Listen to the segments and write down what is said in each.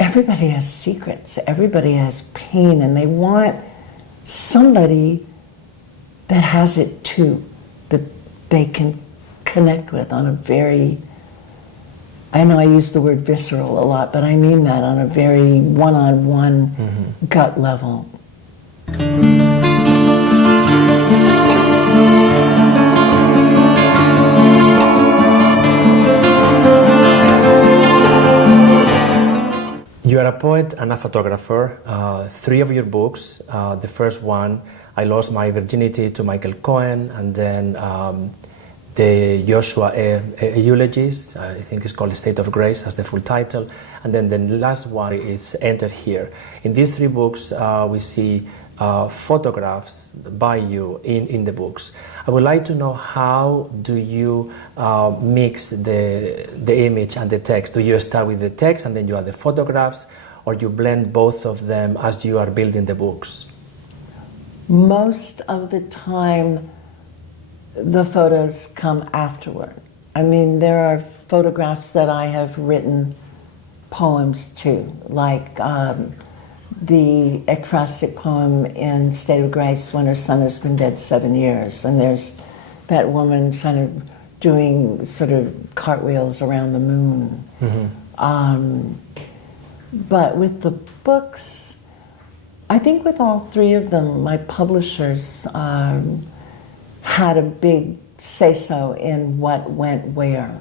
everybody has secrets, everybody has pain, and they want somebody that has it too, that they can connect with on a very, I know I use the word visceral a lot, but I mean that on a very one-on-one gut level. You are a poet and a photographer. 3 of your books, the first one, I Lost My Virginity to Michael Cohen, and then the Joshua Eulogies, I think it's called State of Grace as the full title, and then the last one is Enter Here. In these 3 books, we see photographs by you in the books. I would like to know, how do you mix the image and the text? Do you start with the text and then you add the photographs, or you blend both of them as you are building the books? Most of the time, the photos come afterward. I mean, there are photographs that I have written poems to, like the ekphrastic poem in State of Grace, when her son has been dead 7 years, and there's that woman kind of doing sort of cartwheels around the moon. But with the books, I think with all 3 of them, my publishers had a big say-so in what went where.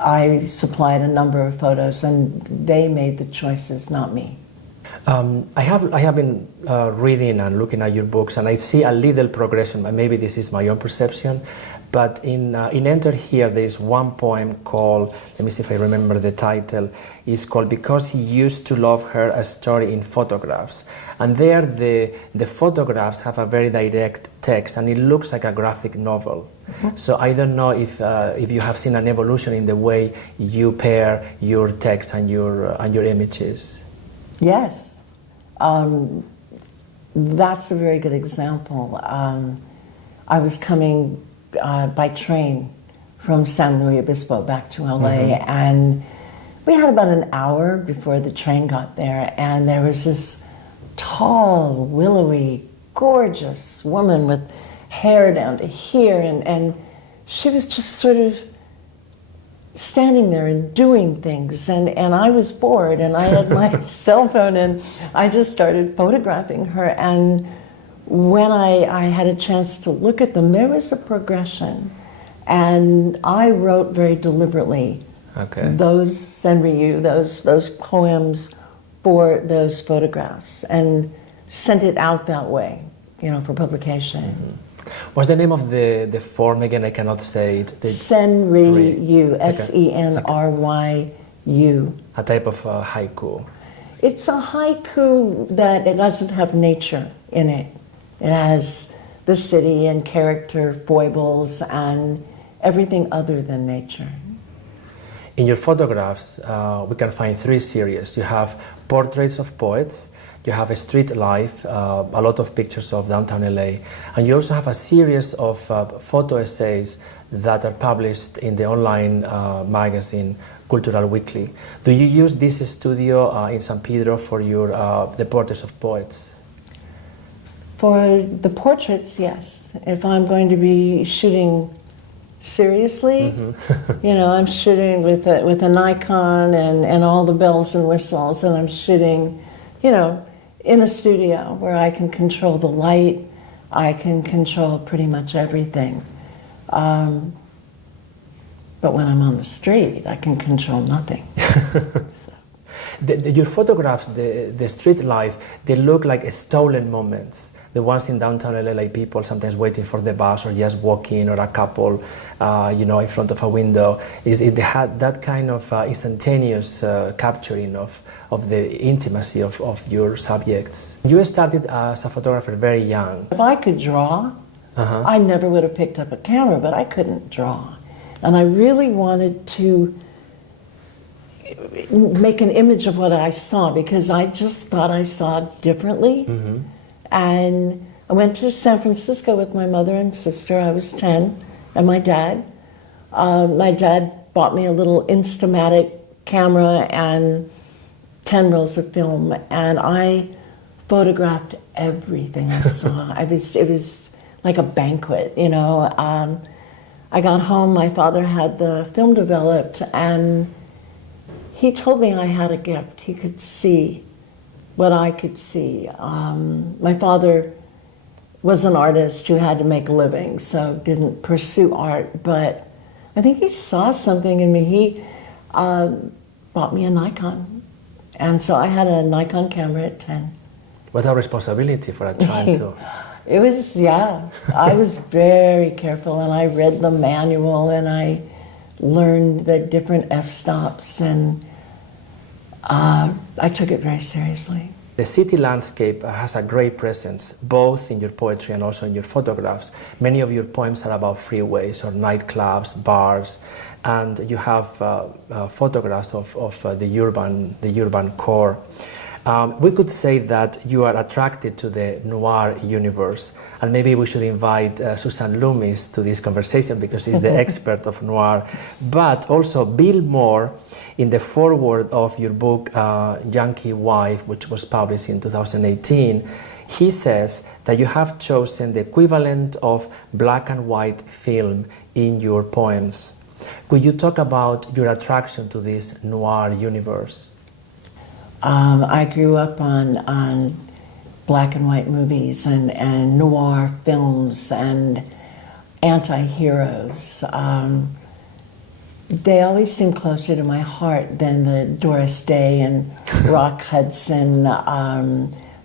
I supplied a number of photos, and they made the choices, not me. I have been reading and looking at your books, and I see a little progression. Maybe this is my own perception, but in Enter Here, there is one poem called, let me see if I remember the title. It's called Because He Used to Love Her, a story in photographs. And there, the photographs have a very direct text, and it looks like a graphic novel. So I don't know if you have seen an evolution in the way you pair your text and your images. Yes, that's a very good example. I was coming by train from San Luis Obispo back to LA, and we had about an hour before the train got there, and there was this tall, willowy, gorgeous woman with hair down to here, and she was just sort of standing there and doing things, and I was bored, and I had my cell phone, and I just started photographing her. And when I had a chance to look at them, there was a progression, and I wrote very deliberately those Senryu, those poems for those photographs, and sent it out that way, you know, for publication. What's the name of the form again? I cannot say it. Senryu, S-E-N-R-Y-U. A type of haiku. It's a haiku that it doesn't have nature in it. It has the city and character foibles and everything other than nature. In your photographs, we can find 3 series. You have portraits of poets, you have a street life, a lot of pictures of downtown LA, and you also have a series of photo essays that are published in the online magazine Cultural Weekly. Do you use this studio in San Pedro for your the portraits of poets? For the portraits, yes. If I'm going to be shooting seriously, you know, I'm shooting with a Nikon and all the bells and whistles, and I'm shooting, you know, in a studio where I can control the light, I can control pretty much everything. But when I'm on the street, I can control nothing. So. Your photographs, the street life, they look like stolen moments. The ones in downtown LA, like people sometimes waiting for the bus or just walking, or a couple, you know, in front of a window. It had that kind of instantaneous capturing of the intimacy of your subjects. You started as a photographer very young. If I could draw, I never would have picked up a camera, but I couldn't draw. And I really wanted to make an image of what I saw, because I just thought I saw it differently. And I went to San Francisco with my mother and sister. I was 10, and my dad. My dad bought me a little Instamatic camera and 10 rolls of film, and I photographed everything I saw. It was like a banquet, you know. I got home, my father had the film developed, and he told me I had a gift. He could see what I could see. My father was an artist who had to make a living, so didn't pursue art, but I think he saw something in me. He bought me a Nikon, and so I had a Nikon camera at 10. What a responsibility for a child too. It was, yeah. I was very careful, and I read the manual, and I learned the different f-stops, and I took it very seriously. The city landscape has a great presence, both in your poetry and also in your photographs. Many of your poems are about freeways or nightclubs, bars, and you have photographs of the urban core. We could say that you are attracted to the noir universe, and maybe we should invite Susan Loomis to this conversation because she's the expert of noir. But also Bill Moore, in the foreword of your book Junkie Wife, which was published in 2018, he says that you have chosen the equivalent of black and white film in your poems. Could you talk about your attraction to this noir universe? I grew up on black and white movies and noir films and anti-heroes. They always seem closer to my heart than the Doris Day and Rock Hudson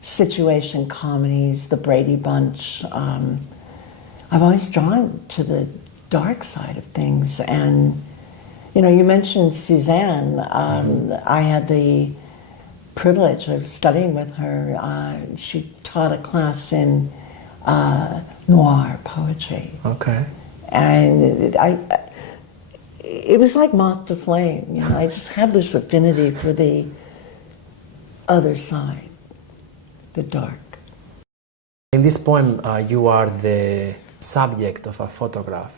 situation comedies, the Brady Bunch. I've always drawn to the dark side of things. And, you know, you mentioned Suzanne. I had the privilege of studying with her. She taught a class in noir poetry. Okay. And it was like moth to flame. You know, I just had this affinity for the other side, the dark. In this poem, you are the subject of a photograph.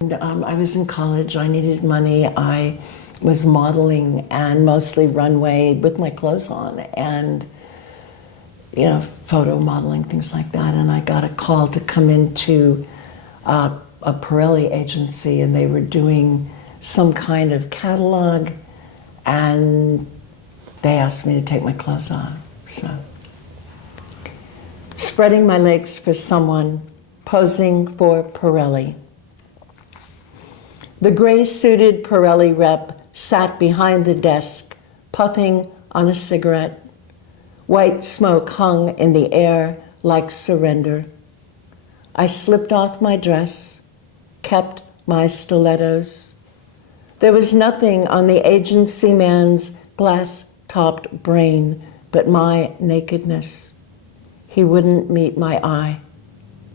And, I was in college, I needed money, I was modeling and mostly runway with my clothes on and, you know, photo modeling, things like that. And I got a call to come into a Pirelli agency, and they were doing some kind of catalog, and they asked me to take my clothes off. So, spreading my legs for someone, posing for Pirelli. The gray-suited Pirelli rep sat behind the desk, puffing on a cigarette. White smoke hung in the air like surrender. I slipped off my dress, kept my stilettos. There was nothing on the agency man's glass-topped brain but my nakedness. He wouldn't meet my eye.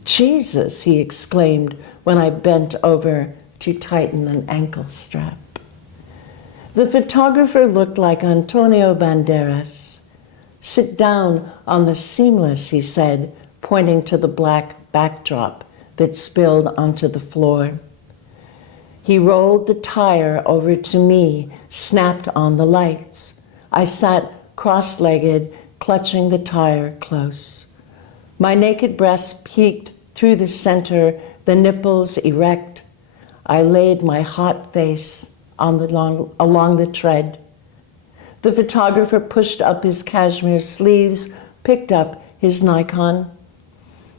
Jesus, he exclaimed when I bent over to tighten an ankle strap. The photographer looked like Antonio Banderas. Sit down on the seamless, he said, pointing to the black backdrop that spilled onto the floor. He rolled the tire over to me, snapped on the lights. I sat cross-legged, clutching the tire close. My naked breast peeked through the center, the nipples erect. I laid my hot face along the tread. The photographer pushed up his cashmere sleeves, picked up his Nikon.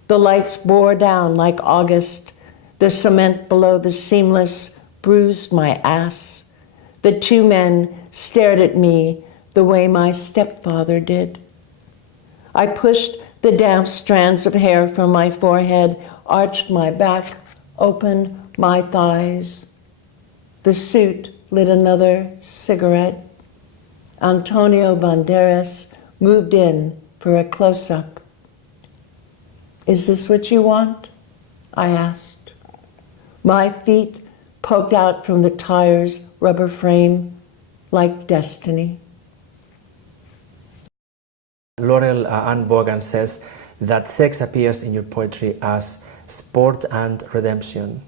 The lights bore down like August. The cement below the seamless bruised my ass. The two men stared at me the way my stepfather did. I pushed the damp strands of hair from my forehead, arched my back, opened my thighs. The suit lit another cigarette. Antonio Banderas moved in for a close-up. Is this what you want? I asked. My feet poked out from the tire's rubber frame like destiny. Laurel Ann Bogan says that sex appears in your poetry as sport and redemption.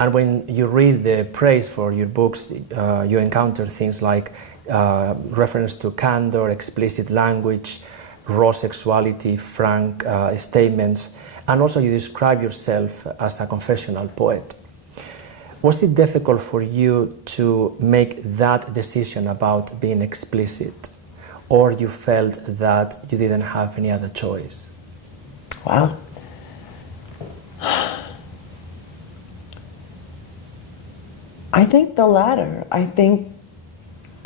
And when you read the praise for your books, you encounter things like reference to candor, explicit language, raw sexuality, frank statements, and also you describe yourself as a confessional poet. Was it difficult for you to make that decision about being explicit, or you felt that you didn't have any other choice? Wow. I think the latter. I think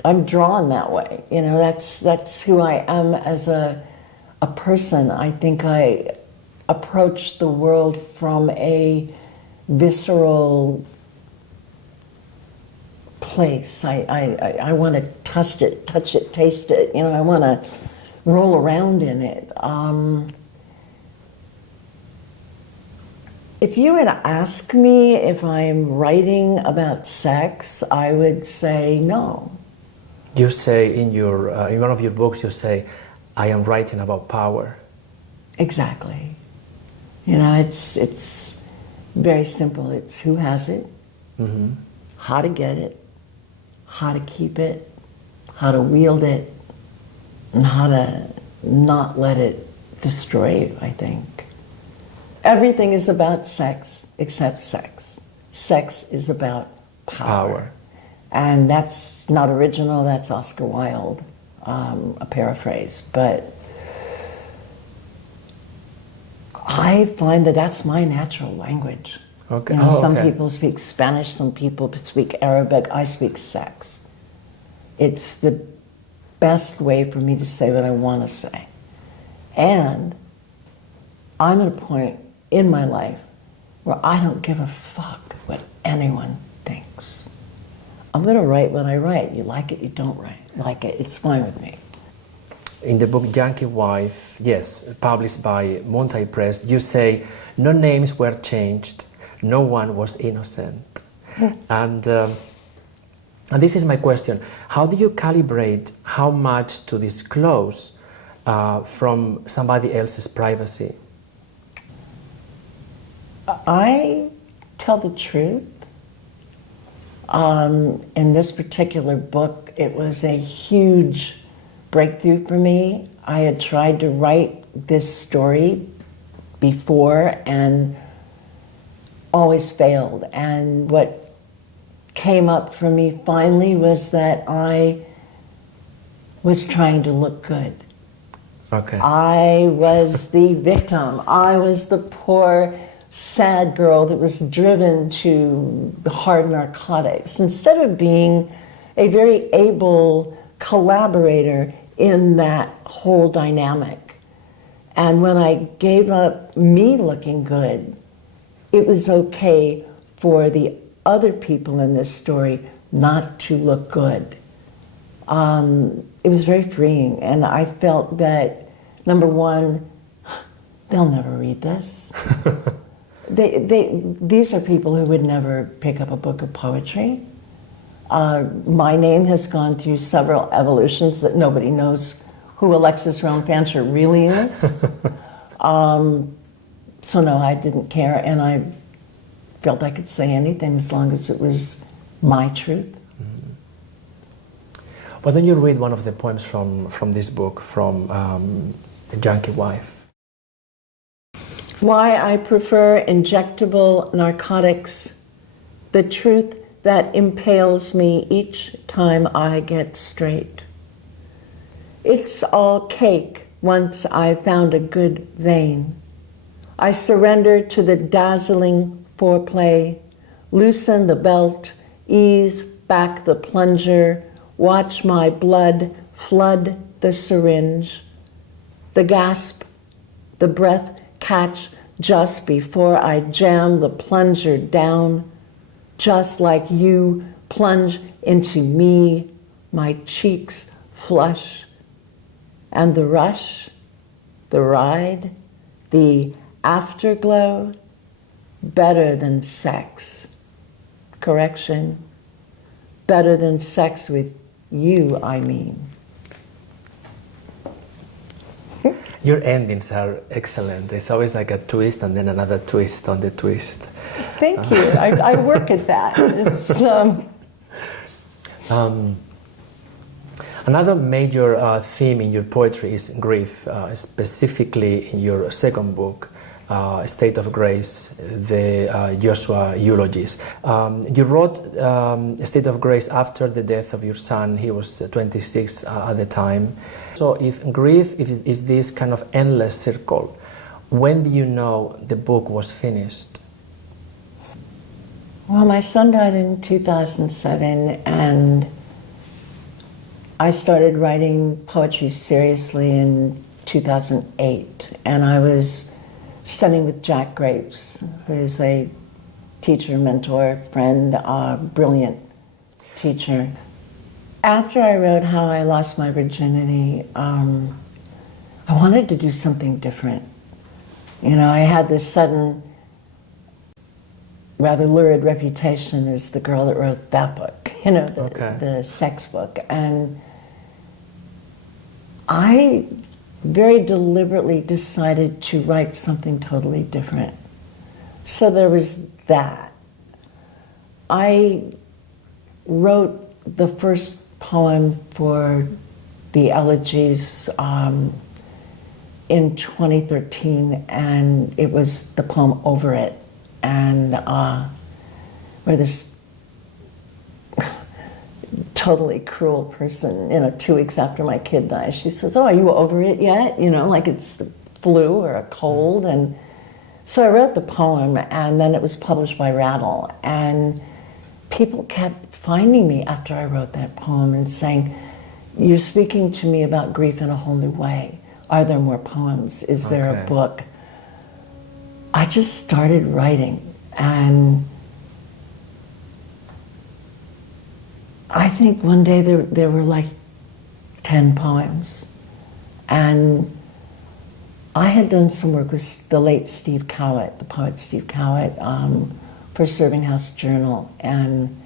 I'm drawn that way. You know, that's who I am as a person. I think I approach the world from a visceral place. I want to touch it, taste it. You know, I want to roll around in it. If you were to ask me if I'm writing about sex, I would say no. You say in one of your books, you say, "I am writing about power." Exactly. You know, it's very simple. It's who has it, how to get it, how to keep it, how to wield it, and how to not let it destroy you, I think. Everything is about sex except sex. Sex is about power. And that's not original, that's Oscar Wilde, a paraphrase. But I find that that's my natural language. Okay. You know, some okay. people speak Spanish, some people speak Arabic. I speak sex. It's the best way for me to say what I want to say. And I'm at a point in my life where I don't give a fuck what anyone thinks. I'm going to write what I write. You like it, you don't like it. It's fine with me. In the book Junkie Wife, yes, published by Monty Press, you say, "No names were changed, no one was innocent." And this is my question. How do you calibrate how much to disclose from somebody else's privacy? I tell the truth. In this particular book, it was a huge breakthrough for me. I had tried to write this story before and always failed. And what came up for me finally was that I was trying to look good. Okay. I was the victim. I was the poor, sad girl that was driven to hard narcotics instead of being a very able collaborator in that whole dynamic. And when I gave up me looking good, it was okay for the other people in this story not to look good. It was very freeing, and I felt that, number one, they'll never read this. These are people who would never pick up a book of poetry. My name has gone through several evolutions that nobody knows who Alexis Rhone Fancher really is. So no, I didn't care, and I felt I could say anything as long as it was my truth. Why don't you read one of the poems from this book, from Junkie Wife? Why I prefer injectable narcotics, the truth that impales me each time I get straight. It's all cake once I've found a good vein. I surrender to the dazzling foreplay, loosen the belt, ease back the plunger, watch my blood flood the syringe. The gasp, the breath catch just before I jam the plunger down, just like you plunge into me, my cheeks flush. And the rush, the ride, the afterglow, better than sex. Correction, better than sex with you, I mean. Your endings are excellent. It's always like a twist and then another twist on the twist. Thank you. I work at that. It's, Another major theme in your poetry is grief, specifically in your second book, State of Grace, the Joshua eulogies. You wrote State of Grace after the death of your son. He was 26 at the time. So if grief is this kind of endless circle, when do you know the book was finished? well, my son died in 2007, and I started writing poetry seriously in 2008, and I was studying with Jack Grapes, who is a teacher, mentor, friend, brilliant teacher. After I wrote How I Lost My Virginity, I wanted to do something different. You know, I had this sudden, rather lurid reputation as the girl that wrote that book, you know, the sex book. And I very deliberately decided to write something totally different. So there was that. I wrote the first poem for the Elegies in 2013, and it was the poem Over It, and where this totally cruel person, you know, 2 weeks after my kid dies, she says, "Oh, are you over it yet?" You know, like it's the flu or a cold. And so I wrote the poem, and then it was published by Rattle, and people kept finding me after I wrote that poem and saying, "You're speaking to me about grief in a whole new way. Are there more poems? Is there a book?" I just started writing, and I think one day there were like 10 poems. And I had done some work with the late Steve Cowett, the poet Steve Cowett, for Serving House Journal. And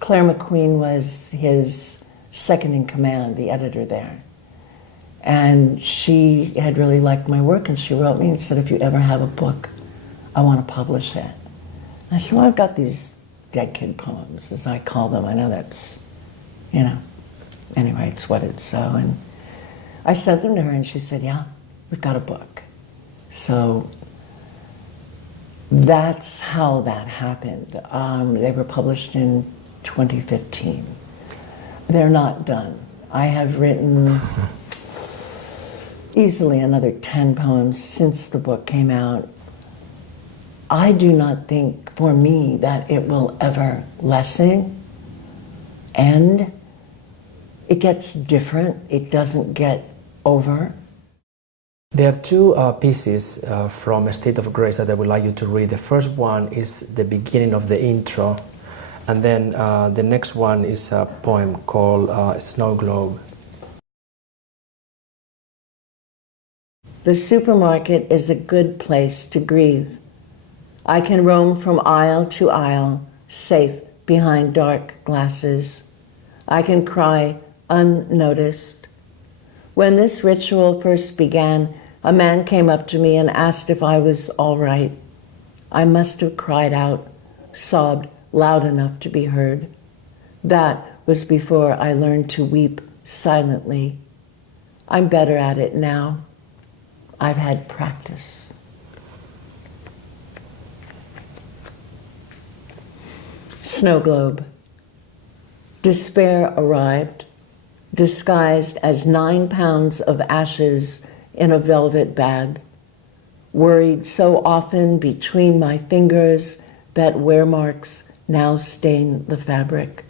Claire McQueen was his second in command, the editor there. And she had really liked my work, and she wrote me and said, "If you ever have a book, I want to publish it." I said, "Well, I've got these dead kid poems," as I call them. I know that's, you know, anyway, it's what it's so. And I sent them to her, and she said, "Yeah, we've got a book." So that's how that happened. They were published in 2015. They're not done. I have written easily another 10 poems since the book came out. I do not think, for me, that it will ever lessen, end. It gets different. It doesn't get over. There are two pieces from A State of Grace that I would like you to read. The first one is the beginning of the intro, and then the next one is a poem called Snow Globe. The supermarket is a good place to grieve. I can roam from aisle to aisle, safe behind dark glasses. I can cry unnoticed. When this ritual first began, a man came up to me and asked if I was all right. I must have cried out, sobbed loud enough to be heard. That was before I learned to weep silently. I'm better at it now. I've had practice. Snow globe. Despair arrived, disguised as 9 pounds of ashes in a velvet bag, worried so often between my fingers that wear marks now stain the fabric.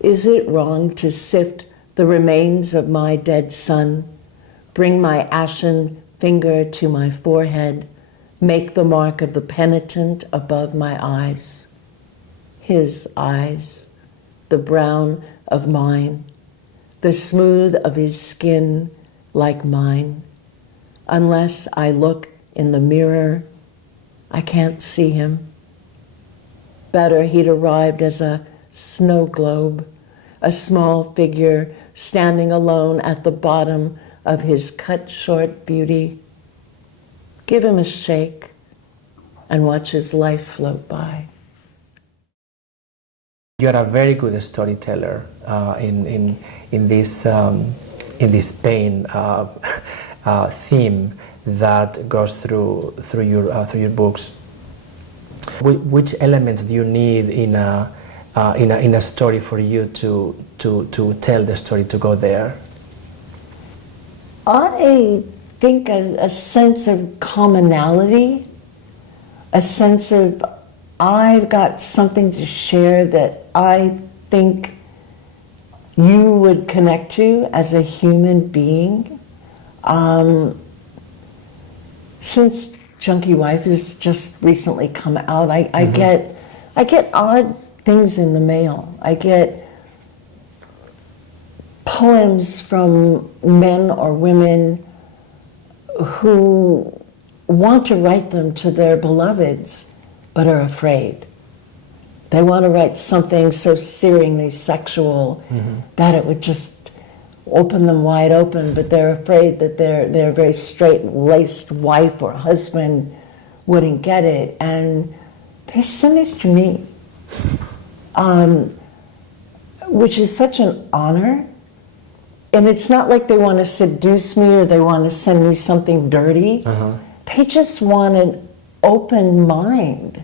Is it wrong to sift the remains of my dead son, bring my ashen finger to my forehead, make the mark of the penitent above my eyes? His eyes, the brown of mine, the smooth of his skin like mine. Unless I look in the mirror, I can't see him. Better he'd arrived as a snow globe, a small figure standing alone at the bottom of his cut short beauty. Give him a shake and watch his life float by. You are a very good storyteller in this pain theme that goes through your books. Which elements do you need in a story for you to tell the story, to go there? I think a sense of commonality, a sense of I've got something to share that I think you would connect to as a human being. Since Junkie Wife has just recently come out, I get odd things in the mail. I get poems from men or women who want to write them to their beloveds, but are afraid. They want to write something so searingly sexual that it would just open them wide open, but they're afraid that their very straight-laced wife or husband wouldn't get it. And they send these to me, which is such an honor. And it's not like they want to seduce me or they want to send me something dirty. They just want an open mind.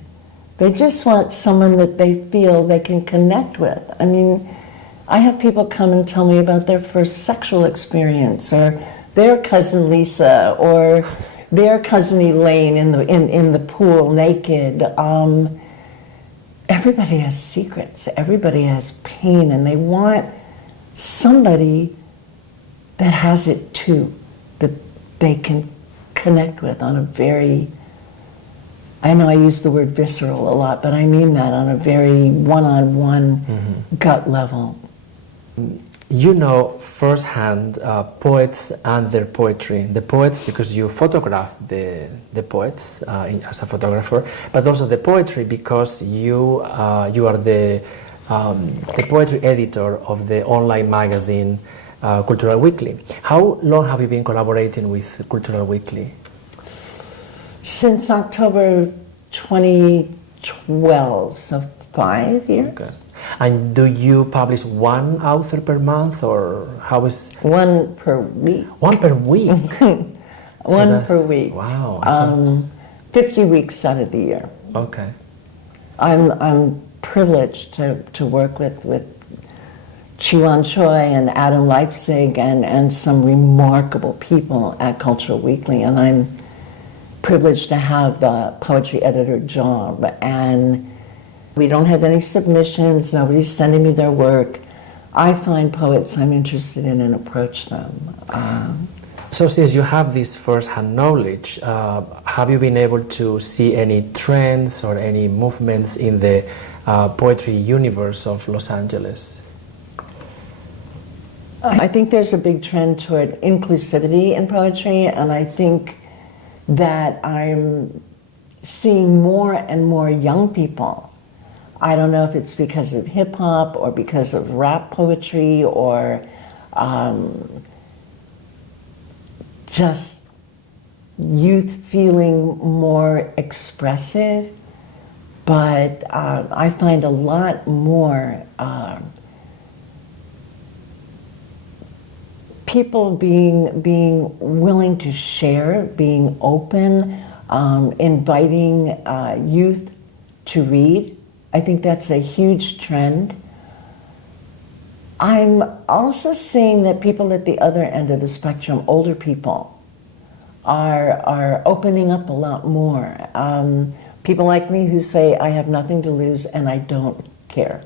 They just want someone that they feel they can connect with. I mean, I have people come and tell me about their first sexual experience, or their cousin Lisa, or their cousin Elaine in the pool naked. Everybody has secrets. Everybody has pain, and they want somebody that has it too, that they can connect with on a very, I know I use the word visceral a lot, but I mean that on a very one-on-one gut level. You know firsthand poets and their poetry. The poets because you photograph the poets as a photographer, but also the poetry because you are the poetry editor of the online magazine Cultural Weekly. How long have you been collaborating with Cultural Weekly? Since October 2012, so 5 years. Okay. And do you publish one author per month, or how is? One per week. One per week? One per week. Wow. 50 weeks out of the year. Okay. I'm privileged to work with Chiron and Adam Leipzig and some remarkable people at Cultural Weekly, and I'm privileged to have the poetry editor job. And we don't have any submissions, nobody's sending me their work. I find poets I'm interested in and approach them. So since you have this first-hand knowledge, have you been able to see any trends or any movements in the poetry universe of Los Angeles? I think there's a big trend toward inclusivity in poetry, and I think that I'm seeing more and more young people. I don't know if it's because of hip-hop or because of rap poetry or just youth feeling more expressive, but I find a lot more people being willing to share, being open, inviting youth to read. I think that's a huge trend. I'm also seeing that people at the other end of the spectrum, older people, are opening up a lot more. People like me who say, I have nothing to lose and I don't care.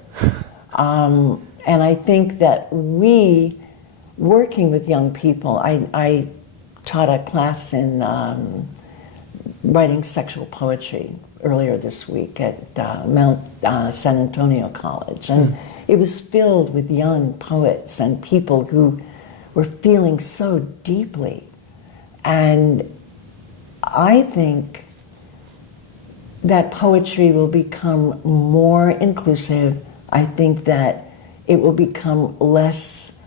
And I think that we, working with young people, I taught a class in writing sexual poetry earlier this week at Mount San Antonio College, and it was filled with young poets and people who were feeling so deeply. And I think that poetry will become more inclusive. I think that it will become less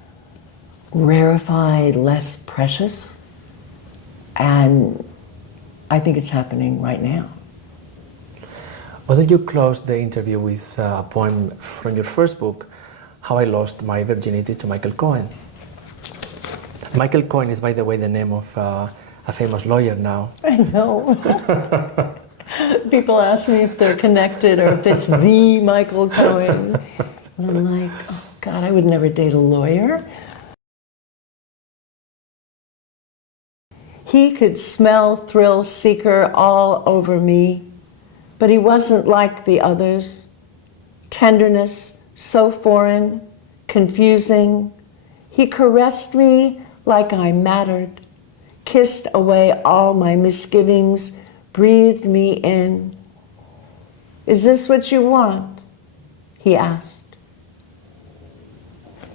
rarefied, less precious. And I think it's happening right now. Why don't you close the interview with a poem from your first book, How I Lost My Virginity to Michael Cohen. Michael Cohen is, by the way, the name of a famous lawyer now. I know. People ask me if they're connected or if it's the Michael Cohen. And I'm like, oh God, I would never date a lawyer. He could smell thrill seeker all over me, but he wasn't like the others. Tenderness so foreign, confusing. He caressed me like I mattered, kissed away all my misgivings, breathed me in. Is this what you want? He asked.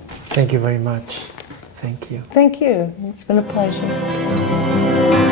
Thank you very much. Thank you. Thank you. It's been a pleasure.